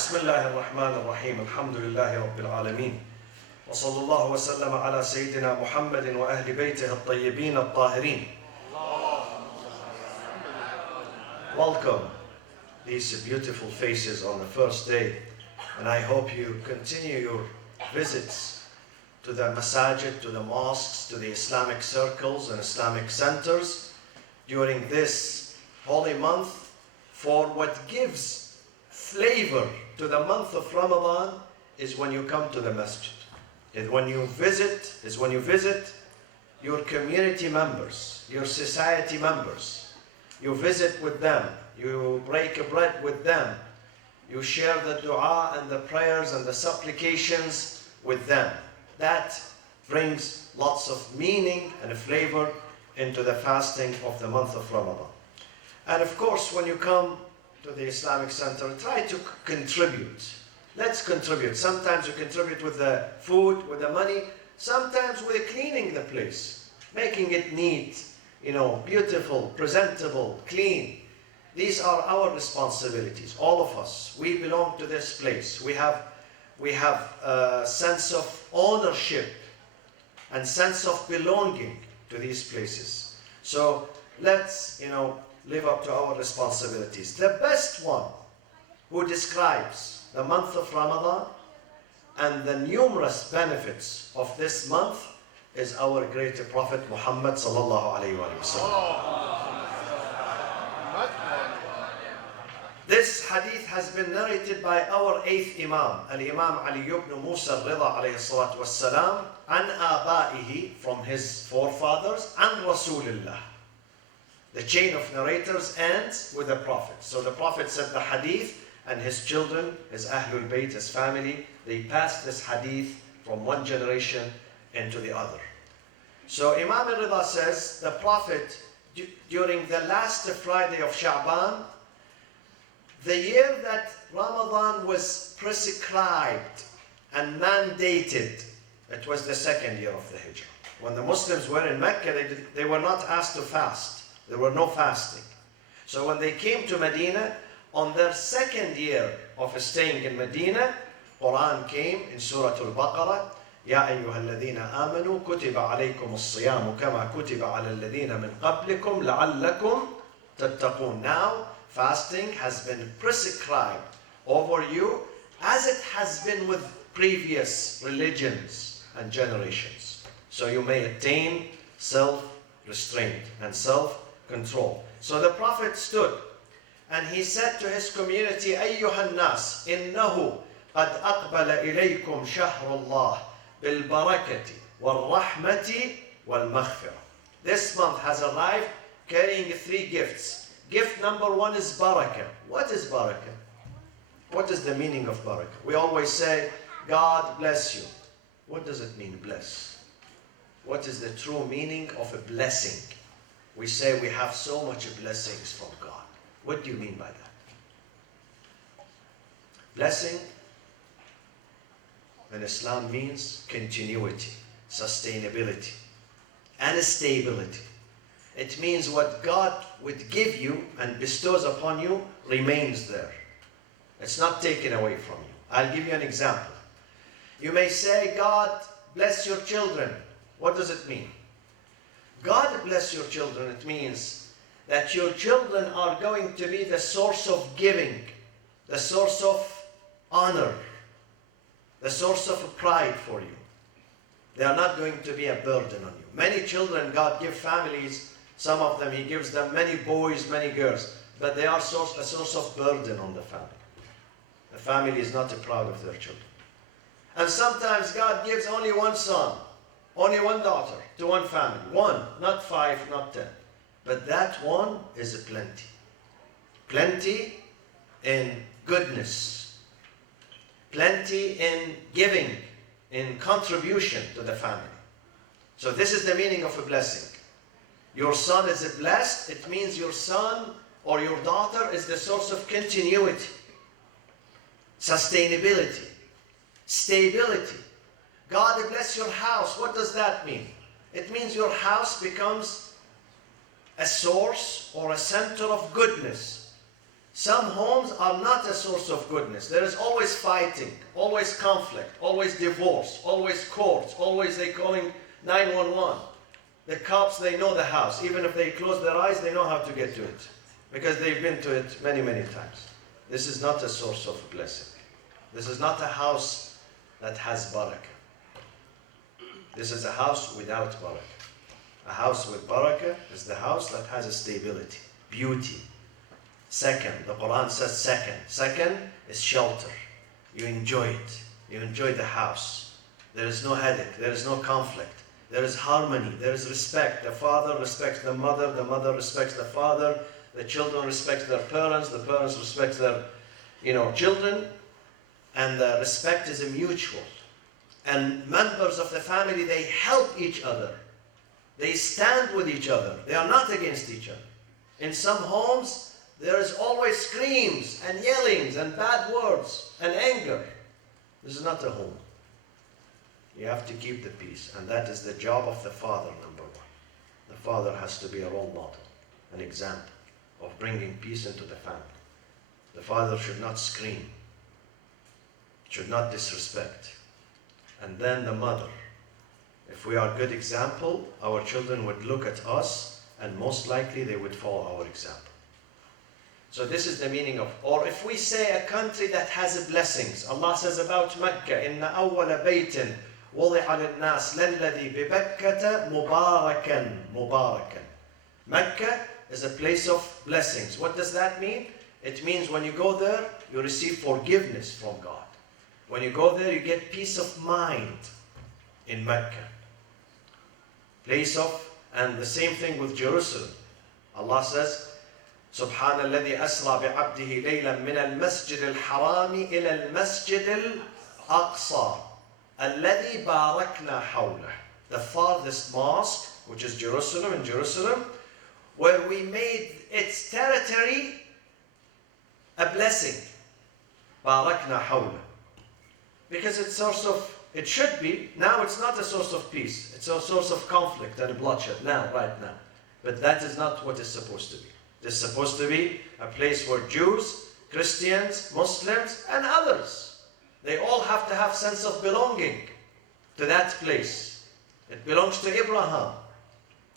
بسم الله الرحمن الرحيم الحمد لله رب العالمين وصلى الله وسلم على سيدنا محمد وأهل بيته الطيبين الطاهرين. Welcome these beautiful faces on the first day, and I hope you continue your visits to the masajid, to the mosques, to the Islamic circles and Islamic centers during this holy month, for what gives flavor to the month of Ramadan is when you come to the masjid. When you visit your community members, your society members. You visit with them, you break bread with them, you share the dua and the prayers and the supplications with them. That brings lots of meaning and flavor into the fasting of the month of Ramadan. And of course, when you come to the Islamic Center, try to contribute. Let's contribute. Sometimes you contribute with the food, with the money, sometimes with cleaning the place, making it neat, beautiful, presentable, clean. These are our responsibilities, all of us. We belong to this place. We have a sense of ownership and sense of belonging to these places. So let's, live up to our responsibilities. The best one who describes the month of Ramadan and the numerous benefits of this month is our great Prophet Muhammad sallallahu alayhi wa sallam. This hadith has been narrated by our eighth Imam, Al-Imam Ali ibn Musa al-Rida alayhi salatu wassalam, an abaihi, from his forefathers, and Rasulullah. The chain of narrators ends with the Prophet. So the Prophet said the hadith, and his children, his Ahlul Bayt, his family, they passed this hadith from one generation into the other. So Imam al-Rida says the Prophet, during the last Friday of Sha'ban, the year that Ramadan was prescribed and mandated, it was the second year of the Hijrah. When the Muslims were in Mecca, they were not asked to fast. There were no fasting. So when they came to Medina, on their second year of staying in Medina, Quran came in Surah Al-Baqarah, يا أيها الذين آمنوا كتب عليكم الصيام كما كتب على الذين من قبلكم لعلكم تتقون. Now, fasting has been prescribed over you as it has been with previous religions and generations. So you may attain self-restraint and self-control. So the Prophet stood and he said to his community, أيها الناس إنه قد أقبل إليكم شهر الله بالبركة والرحمة والمغفرة. This month has arrived carrying three gifts. Gift number one is barakah. What is barakah? What is the meaning of barakah? We always say, God bless you. What does it mean, bless? What is the true meaning of a blessing? We say we have so much blessings from God. What do you mean by that? Blessing in Islam means continuity, sustainability, and stability. It means what God would give you and bestows upon you remains there. It's not taken away from you. I'll give you an example. You may say, God bless your children. What does it mean? God bless your children, it means that your children are going to be the source of giving, the source of honor, the source of pride for you. They are not going to be a burden on you. Many children, God gives families, some of them, He gives them many boys, many girls, but they are a source of burden on the family. The family is not proud of their children. And sometimes God gives only one son, only one daughter to one family. One, not 5, not 10. But that one is plenty. Plenty in goodness. Plenty in giving, in contribution to the family. So this is the meaning of a blessing. Your son is blessed. It means your son or your daughter is the source of continuity, sustainability, stability. God bless your house. What does that mean? It means your house becomes a source or a center of goodness, Some homes are not a source of goodness. There is always fighting, always conflict, always divorce, always courts, always they calling 911. The cops, they know the house. Even if they close their eyes, they know how to get to it. Because they've been to it many, many times. This is not a source of blessing. This is not a house that has barakah. This is a house without barakah. A house with barakah is the house that has a stability, beauty. Second, the Quran says second. Second is shelter. You enjoy it. You enjoy the house. There is no headache. There is no conflict. There is harmony. There is respect. The father respects the mother respects the father, the children respect their parents, the parents respect their children, and the respect is mutual. And members of the family, they help each other. They stand with each other. They are not against each other. In some homes, there is always screams and yellings and bad words and anger. This is not a home. You have to keep the peace, and that is the job of the father, number one. The father has to be a role model, an example of bringing peace into the family. The father should not scream, should not disrespect. And then the mother. If we are a good example, our children would look at us and most likely they would follow our example. So this is the meaning of, or if we say a country that has blessings, Allah says about Mecca, إِنَّ أَوَّلَ بَيْتٍ وُضِعَ لِلنَّاسِ لَلَّذِي بِبَكَّةَ مُبَارَكًا. Mecca is a place of blessings. What does that mean? It means when you go there, you receive forgiveness from God. When you go there, you get peace of mind in Mecca. Place of, and the same thing with Jerusalem. Allah says, سبحان الذي أسرى بعبده ليلا من المسجد الحرام إلى المسجد الأقصى الذي باركنا حوله. The farthest mosque, which is Jerusalem, in Jerusalem, where we made its territory a blessing. باركنا حوله. Because it's source of, it should be, now it's not a source of peace. It's a source of conflict and bloodshed now, right now. But that is not what it's supposed to be. It's supposed to be a place where Jews, Christians, Muslims, and others, they all have to have sense of belonging to that place. It belongs to Abraham.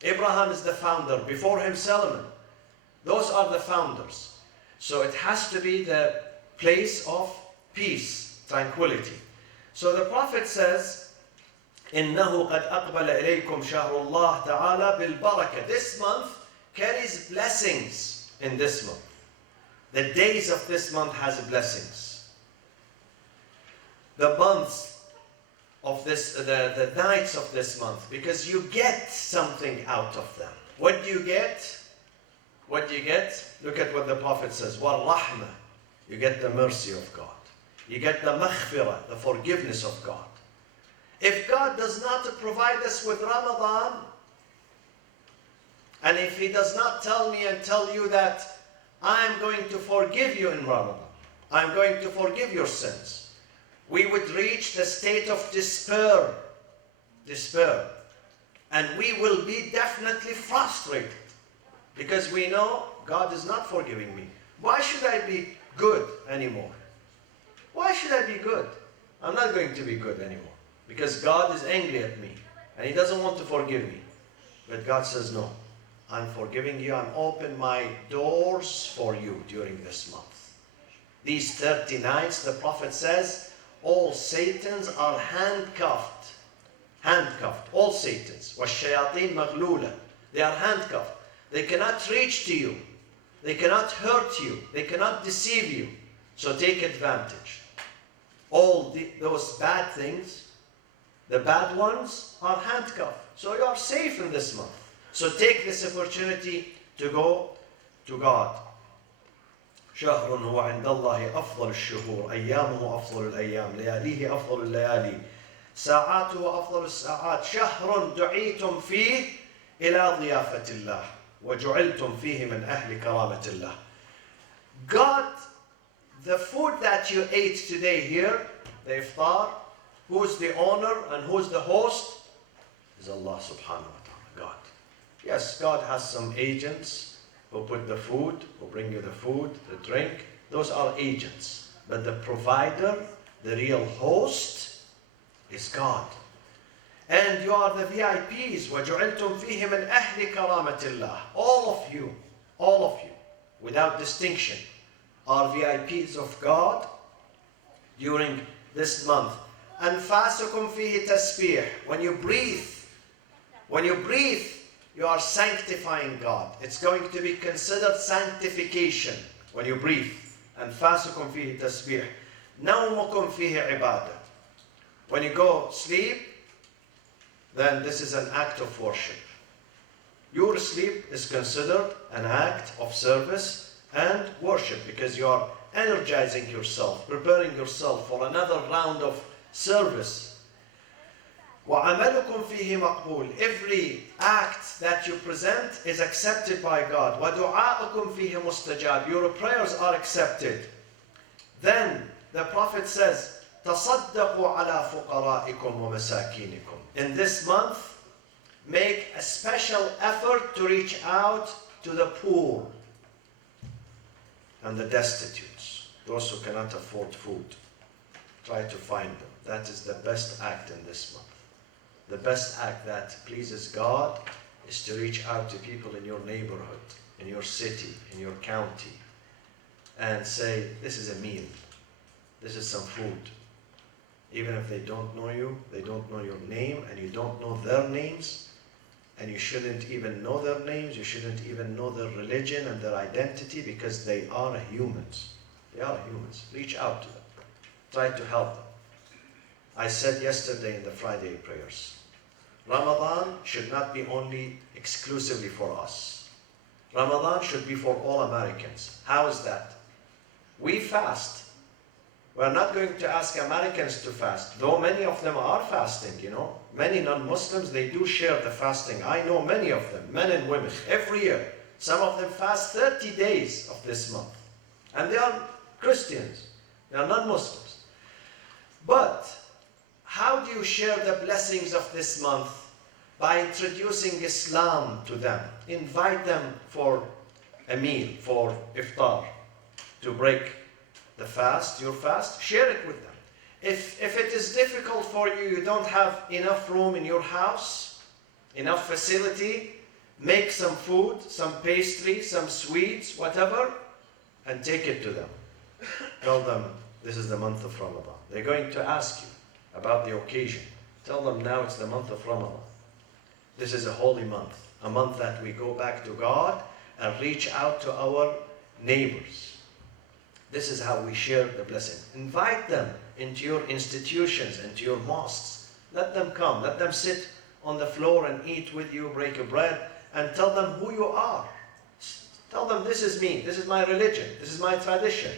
Abraham is the founder. Before him, Solomon. Those are the founders. So it has to be the place of peace, tranquility. So the Prophet says, إِنَّهُ قَدْ أَقْبَلَ إِلَيْكُمْ شَهْرُ اللَّهِ تَعَالَى بِالْبَرَكَةِ. This month carries blessings in this month. The days of this month has blessings. The months of this, the nights of this month, because you get something out of them. What do you get? What do you get? Look at what the Prophet says. وَالرَّحْمَةِ. You get the mercy of God. You get the maghfirah, the forgiveness of God. If God does not provide us with Ramadan, and if He does not tell me and tell you that I'm going to forgive you in Ramadan, I'm going to forgive your sins, we would reach the state of despair. Despair. And we will be definitely frustrated. Because we know God is not forgiving me. Why should I be good anymore? Why should I be good? I'm not going to be good anymore. Because God is angry at me. And He doesn't want to forgive me. But God says, no. I'm forgiving you. I'm open my doors for you during this month. These 30 nights, the Prophet says, all Satans are handcuffed. Handcuffed. All Satans. وَالشَّيَاطِينَ مَغْلُولَةً. They are handcuffed. They cannot reach to you. They cannot hurt you. They cannot deceive you. So take advantage. All those bad things, the bad ones, are handcuffed. So you are safe in this month. So take this opportunity to go to God. شهر هو عند الله أفضل الشهور أيامه أفضل الأيام لياليه أفضل الليالي ساعاته أفضل الساعات شهر دعيتم فيه إلى ضيافة الله وجعلتم فيه من أهل كرامة الله. God, the food that you ate today here, the iftar, who's the owner and who's the host? Is Allah subhanahu wa ta'ala, God. Yes, God has some agents who put the food, who bring you the food, the drink, those are agents. But the provider, the real host, is God. And you are the VIPs. وَجُعِلْتُمْ فِيهِ مِنْ أَهْلِ كَرَامَةِ اللَّهِ. All of you, without distinction, are VIPs of God during this month. أَنْفَاسُكُمْ فِيهِ تَسْبِيحٌ. When you breathe, you are sanctifying God. It's going to be considered sanctification when you breathe. أَنْفَاسُكُمْ فِيهِ تَسْبِيحٌ. نَوْمُكُمْ فِيهِ عِبَادَةٌ. When you go sleep, then this is an act of worship. Your sleep is considered an act of service and worship because you are energizing yourself, preparing yourself for another round of service. وَعَمَلُكُمْ فِيهِ مَقْبُولٌ. Every act that you present is accepted by God. وَدُعَاءُكُمْ فِيهِ مُسْتَجَابٌ. Your prayers are accepted. Then the Prophet says, تَصَدَّقُوا عَلَى فُقَرَائِكُمْ وَمَسَاكِينِكُمْ. In this month, make a special effort to reach out to the poor and the destitutes, those who cannot afford food. Try to find them. That is the best act in this month. The best act that pleases God is to reach out to people in your neighborhood, in your city, in your county, and say, this is a meal, this is some food. Even if they don't know you, they don't know your name, and you don't know their names, and you shouldn't even know their names, you shouldn't even know their religion and their identity, because they are humans. They are humans. Reach out to them. Try to help them. I said yesterday in the Friday prayers, Ramadan should not be only exclusively for us. Ramadan should be for all Americans. How is that? We fast. We're not going to ask Americans to fast, though many of them are fasting, you know. Many non-Muslims, they do share the fasting. I know many of them, men and women, every year. Some of them fast 30 days of this month. And they are Christians. They are non-Muslims. But how do you share the blessings of this month? By introducing Islam to them. Invite them for a meal, for iftar, to break the fast, your fast, share it with them. If it is difficult for you, you don't have enough room in your house, enough facility, make some food, some pastry, some sweets, whatever, and take it to them. Tell them, this is the month of Ramadan. They're going to ask you about the occasion. Tell them now it's the month of Ramadan. This is a holy month, a month that we go back to God and reach out to our neighbors. This is how we share the blessing. Invite them into your institutions, into your mosques. Let them come. Let them sit on the floor and eat with you, break a bread, and tell them who you are. Tell them, this is me, this is my religion, this is my tradition.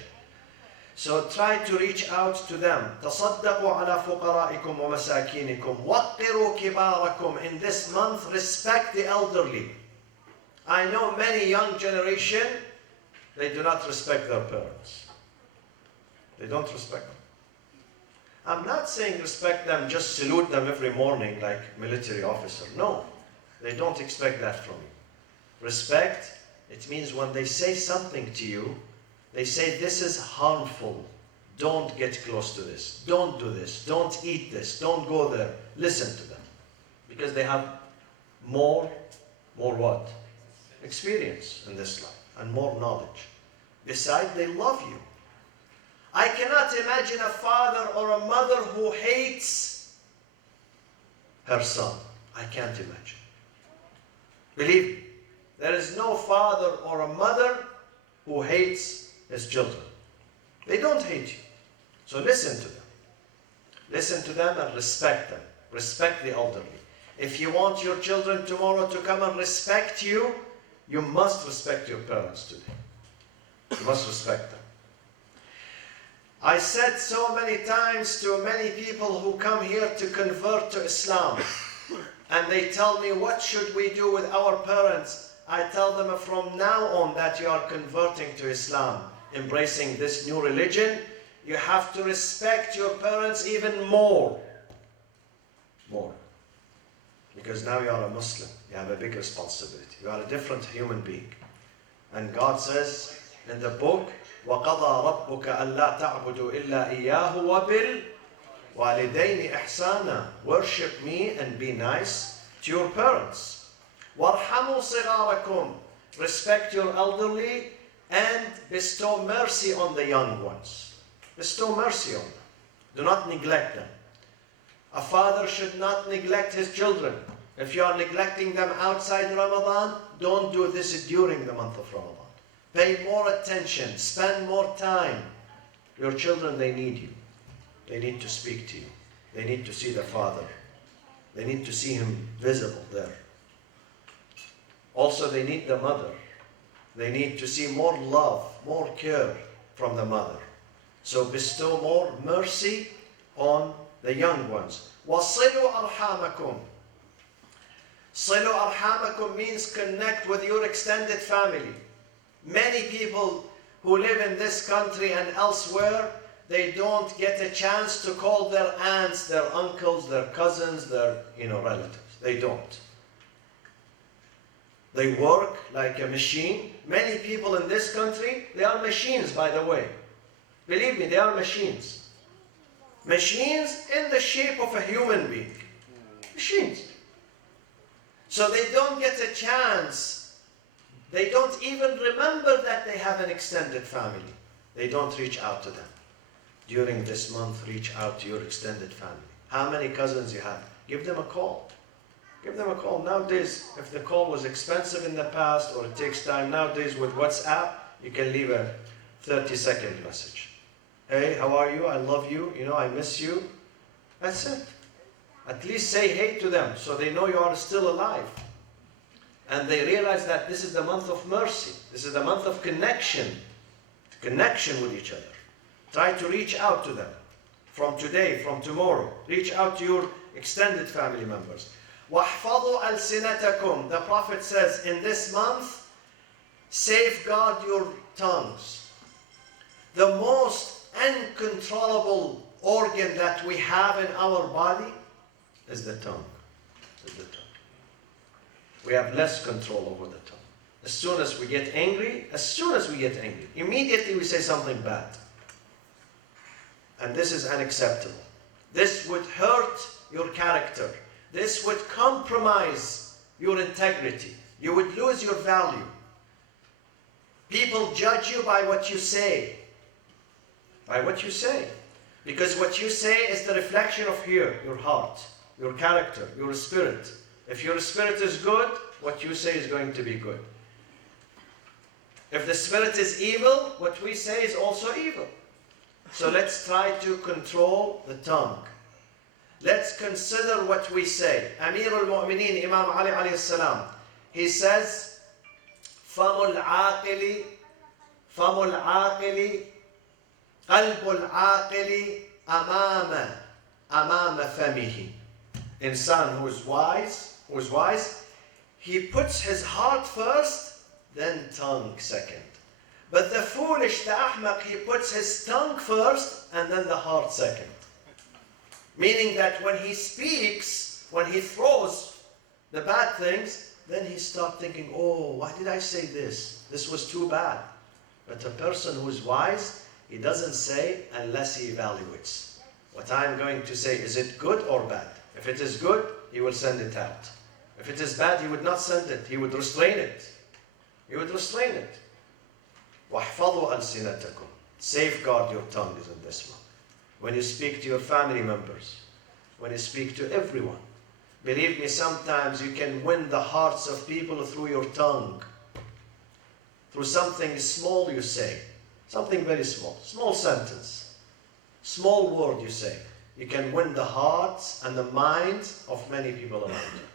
So try to reach out to them. تَصَدَّقُوا عَلَى فُقَرَائِكُمْ وَمَسَاكِينِكُمْ وَقِّرُوا كِبَارَكُمْ. In this month, respect the elderly. I know many young generation, they do not respect their parents. They don't respect them. I'm not saying respect them, just salute them every morning like military officer. No, they don't expect that from you. Respect, it means when they say something to you, they say this is harmful. Don't get close to this. Don't do this. Don't eat this. Don't go there. Listen to them. Because they have more what? Experience in this life and more knowledge. Besides, they love you. I cannot imagine a father or a mother who hates her son. I can't imagine. Believe me, there is no father or a mother who hates his children. They don't hate you. So listen to them. Listen to them and respect them. Respect the elderly. If you want your children tomorrow to come and respect you, you must respect your parents today. You must respect them. I said so many times to many people who come here to convert to Islam, and they tell me, what should we do with our parents? I tell them, from now on that you are converting to Islam, embracing this new religion, you have to respect your parents even more. More. Because now you are a Muslim. You have a big responsibility. You are a different human being. And God says in the book, وَقَضَى رَبُّكَ أَلَّا تَعْبُدُوا إِلَّا إِيَّاهُ وَبِالْوَالِدَيْنِ إِحْسَانًا. Worship me and be nice to your parents. وَارْحَمُوا صِغَارَكُمْ. Respect your elderly and bestow mercy on the young ones. Bestow mercy on them. Do not neglect them. A father should not neglect his children. If you are neglecting them outside Ramadan, don't do this during the month of Ramadan. Pay more attention, spend more time. Your children, they need you. They need to speak to you. They need to see their father. They need to see him visible there. Also, they need the mother. They need to see more love, more care from the mother. So bestow more mercy on the young ones. وَصِلُوا أَرْحَامَكُمْ. صِلُوا أَرْحَامَكُمْ means connect with your extended family. Many people who live in this country and elsewhere, they don't get a chance to call their aunts, their uncles, their cousins, their relatives. They don't. They work like a machine. Many people in this country, they are machines, by the way. Believe me, they are machines. Machines in the shape of a human being. Machines. So they don't get a chance. They don't even remember that they have an extended family. They don't reach out to them. During this month, reach out to your extended family. How many cousins you have? Give them a call. Give them a call. Nowadays, if the call was expensive in the past or it takes time, nowadays with WhatsApp, you can leave a 30-second message. Hey, how are you? I love you. I miss you. That's it. At least say hey to them so they know you are still alive. And they realize that this is the month of mercy. This is the month of connection. Connection with each other. Try to reach out to them. From today, from tomorrow. Reach out to your extended family members. وَاحْفَظُوا أَلْسِنَتَكُمْ. The Prophet says, in this month, safeguard your tongues. The most uncontrollable organ that we have in our body is the tongue. We have less control over the tongue. As soon as we get angry, immediately we say something bad. And this is unacceptable. This would hurt your character. This would compromise your integrity. You would lose your value. People judge you by what you say. By what you say. Because what you say is the reflection of your heart, your character, your spirit. If your spirit is good, what you say is going to be good. If the spirit is evil, what we say is also evil. So let's try to control the tongue. Let's consider what we say. Amir al-Mu'mineen, Imam Ali alayhi salam, he says, فَمُ الْعَاقِلِ قَلْبُ الْعَاقِلِ أَمَامَ فَمِهِ. Insan who is wise, he puts his heart first, then tongue second. But the foolish, the ahmaq, he puts his tongue first and then the heart second. Meaning that when he speaks, when he throws the bad things, then he starts thinking, oh, why did I say this? This was too bad. But a person who is wise, he doesn't say unless he evaluates. What I'm going to say, is it good or bad? If it is good, he will send it out. If it is bad, he would not send it. He would restrain it. He would restrain it. وَاحْفَظُوا أَلْسِنَتَكُمْ. Safeguard your tongues in this month. When you speak to your family members, when you speak to everyone. Believe me, sometimes you can win the hearts of people through your tongue. Through something small you say. Something very small. Small sentence. Small word you say. You can win the hearts and the minds of many people around you.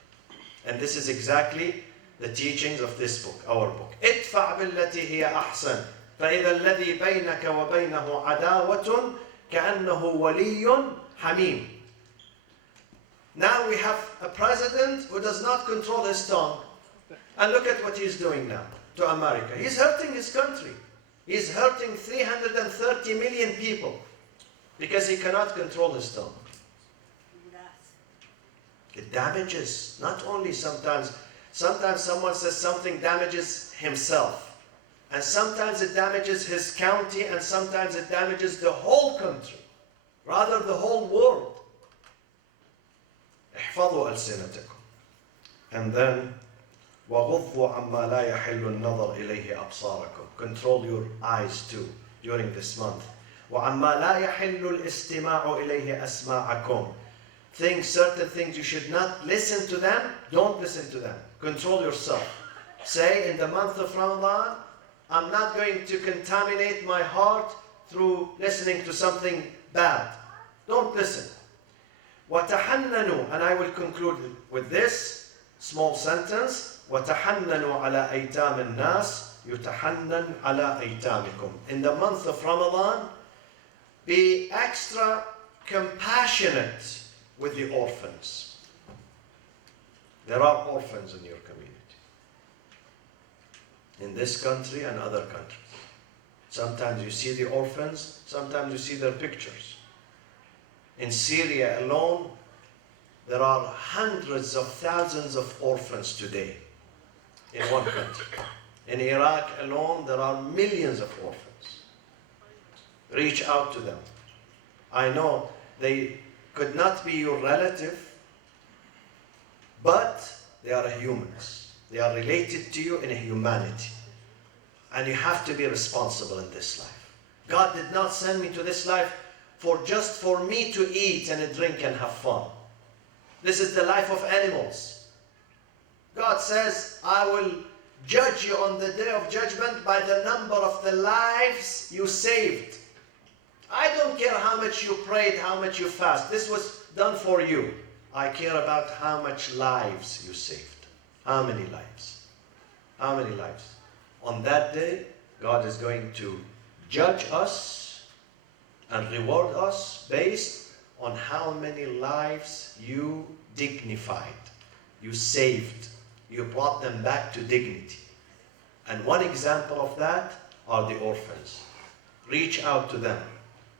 And this is exactly the teachings of this book, our book. ادفع بالتي هي أحسن فإذا الذي بينك وبينه عداوة كأنه ولي حميم. Now we have a president who does not control his tongue. And look at what he's doing now to America. He's hurting his country. He's hurting 330 million people because he cannot control his tongue. It damages, not only sometimes someone says something damages himself. And sometimes it damages his county, and sometimes it damages the whole country, rather the whole world. احفظوا ألسنتكم. And then وغضوا عما لا يحل النظر إليه أبصاركم. Control your eyes too during this month. وعما لا يحل الاستماع إليه أسماعكم. Certain things you should not listen to them, don't listen to them. Control yourself. Say in the month of Ramadan, I'm not going to contaminate my heart through listening to something bad. Don't listen. وتحننوا, and I will conclude with this small sentence. وتحننوا على أيتام الناس يتحنن على أيتامكم. In the month of Ramadan, be extra compassionate with the orphans. There are orphans in your community, in this country and other countries. Sometimes you see the orphans, sometimes you see their pictures. In Syria alone, there are hundreds of thousands of orphans today in one country. In Iraq alone, there are millions of orphans. Reach out to them. I know they could not be your relative, but they are humans. They are related to you in humanity. And you have to be responsible in this life. God did not send me to this life just for me to eat and drink and have fun. This is the life of animals. God says, I will judge you on the day of judgment by the number of the lives you saved. I don't care how much you prayed, how much you fast. This was done for you. I care about how much lives you saved. How many lives? How many lives? On that day, God is going to judge us and reward us based on how many lives you dignified, you saved, you brought them back to dignity. And one example of that are the orphans. Reach out to them.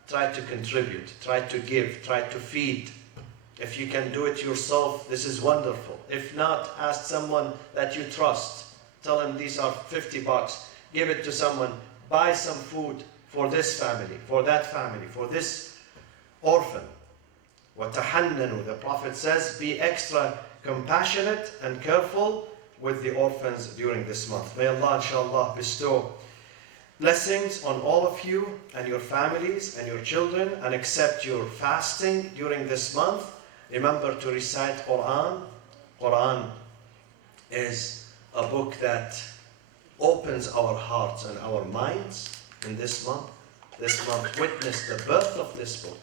Try to contribute, try to give, try to feed. If you can do it yourself, this is wonderful. If not, ask someone that you trust. Tell them these are $50. Give it to someone. Buy some food for this family, for that family, for this orphan. وَتَحَنَّنُوا, the Prophet says, be extra compassionate and careful with the orphans during this month. May Allah, inshallah, bestow blessings on all of you and your families and your children, and accept your fasting during this month. Remember to recite Quran. Quran is a book that opens our hearts and our minds in this month. This month witnessed the birth of this book.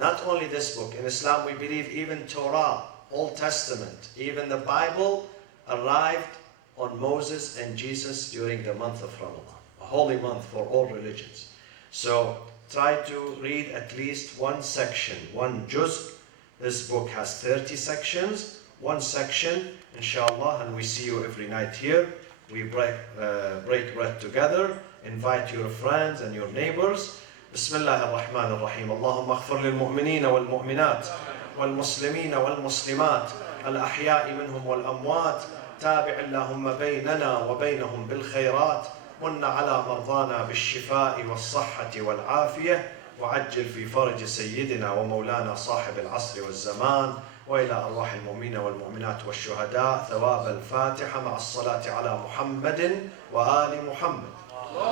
Not only this book, in Islam we believe even Torah, Old Testament, even the Bible arrived on Moses and Jesus during the month of Ramadan, a holy month for all religions. So try to read at least one section, one juz. This book has 30 sections, one section, inshallah, and we see you every night here. We break bread together. Invite your friends and your neighbors. بسم الله الرحمن الرحيم. اللهم اغفر للمؤمنين والمؤمنات والمسلمين والمسلمات الأحياء منهم والأموات. تابع اللهم بيننا وبينهم بالخيرات. من على مرضانا بالشفاء والصحة والعافية. وعجل في فرج سيدنا ومولانا صاحب العصر والزمان. وإلى أرواح المؤمنين والمؤمنات والشهداء ثواب الفاتحة مع الصلاة على محمد وآل محمد.